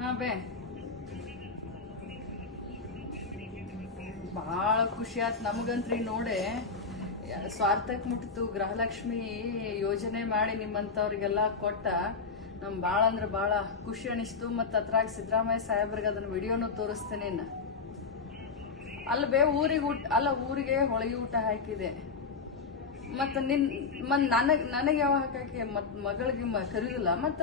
ಹಾ, ಬೇ. ಭಾಳ ಖುಷಿ ಆಯ್ತು ನಮಗಂತ್ರಿ ನೋಡೆ. ಸ್ವಾರ್ಥಕ್ಕೆ ಮುಟ್ಟಿತು, ಗೃಹಲಕ್ಷ್ಮಿ ಯೋಜನೆ ಮಾಡಿ ನಿಮ್ಮಂಥವ್ರಿಗೆಲ್ಲ ಕೊಟ್ಟ. ನಮ್ ಭಾಳ ಅಂದ್ರೆ ಭಾಳ ಖುಷಿ ಅನಿಸ್ತು. ಮತ್ತು ಅದ್ರಾಗ ಸಿದ್ದರಾಮಯ್ಯ ಸಾಹೇಬ್ರಿಗೆ ಅದನ್ನ ವಿಡಿಯೋನು ತೋರಿಸ್ತೇನೆ ಅಲ್ಲ ಬೇ, ಊರಿಗೆ ಊಟ, ಅಲ್ಲ ಊರಿಗೆ ಹೊಳಗಿ ಊಟ ಹಾಕಿದೆ. ಮತ್ತ ನಿನ್ ಮತ್ ನನಗ್, ನನಗೆ ಯಾವ ಹಾಕಿ ಮತ್ ಮಗಳಿಗೆ ಮ ಕರೀದಿಲ್ಲ ಮತ್ತ?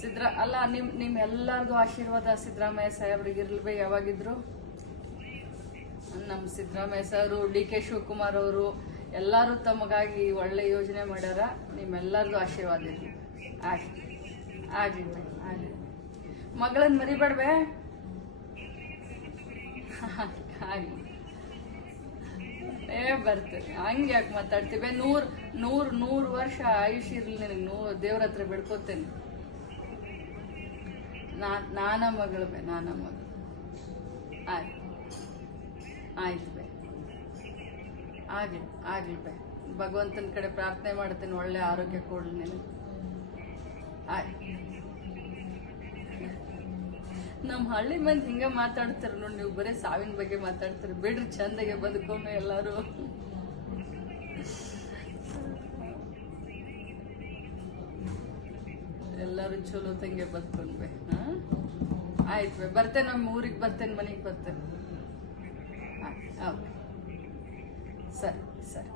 ಸಿದ್ರ ಅಲ್ಲ, ನಿಮ್ ನಿಮ್ ಎಲ್ಲಾರ್ಗು ಆಶೀರ್ವಾದ ಸಿದ್ದರಾಮಯ್ಯ ಸಾಹೇಬ್ರಿಗೆ ಇರ್ಲಿ ಯಾವಾಗಿದ್ರು? ನಮ್ Siddaramaiah sir D K Shivakumar ಅವರು ಎಲ್ಲರೂ ತಮಗಾಗಿ ಒಳ್ಳೆ ಯೋಜನೆ ಮಾಡ್ಯಾರ. ನಿಮ್ಮೆಲ್ಲರಿಗೂ ಆಶೀರ್ವಾದ ಇರ್ಲಿ ಆಗ್ಲಿ ಆಗ್ಲಿ ಮಗಳನ್ ಆಗ್ಲಿ ಮಗಳನ್ನ ಮರಿಬೇಡ್ಬೇ ಆಗ್ಲಿ ಏ ಬರ್ತೇನೆ ಹಂಗೆ ಯಾಕೆ ಮಾತಾಡ್ತೀವಿ ನೂರ್ ನೂರ್, ನೂರು ವರ್ಷ ಆಯುಷ್ ಇರ್ಲಿ ನಿನಗೆ. ನೂ, ದೇವ್ರ ಹತ್ರ ಬಿಡ್ಕೋತೇನೆ. ನಾ ನಾನ ಮಗಳು ಬೇ, ನಾನ ಮಗಳು. ಆಯ್ತು. ಆಯ್ತು ಬೇ. ಆಗ್ಲಿ ಆಗ್ಲಿ ಬೇ. ಭಗವಂತನ ಕಡೆ ಪ್ರಾರ್ಥನೆ ಮಾಡ್ತೇನೆ, ಒಳ್ಳೆ ಆರೋಗ್ಯ ಕೊಡ್ಲಿ ನೀನು. ಆಯ್ತು ನಮ್ಮ ಹಳ್ಳಿ ಮಂದಿ ಹಿಂಗ ಮಾತಾಡ್ತಾರ ನೋಡಿ, ನೀವು ಬರೀ ಸಾವಿನ ಬಗ್ಗೆ ಮಾತಾಡ್ತಾರೆ. ಬಿಡ್ರಿ, ಚಂದಗೆ ಬದುಕೊಮ್ಮೆ ಎಲ್ಲಾರು. ಎಲ್ಲಾರು ಚಲೋ ತಂಗೆ ಬದುಕೊಂಡ್ಬೆ ಹಾಂ? ಆಯ್ತು ಬರ್ತೇನೆ ನಮ್ಮ ಊರಿಗೆ ಬರ್ತೇನೆ, ಮನೆಗೆ ಬರ್ತೇನೆ. ಓಕೆ. ಸರಿ ಸರಿ.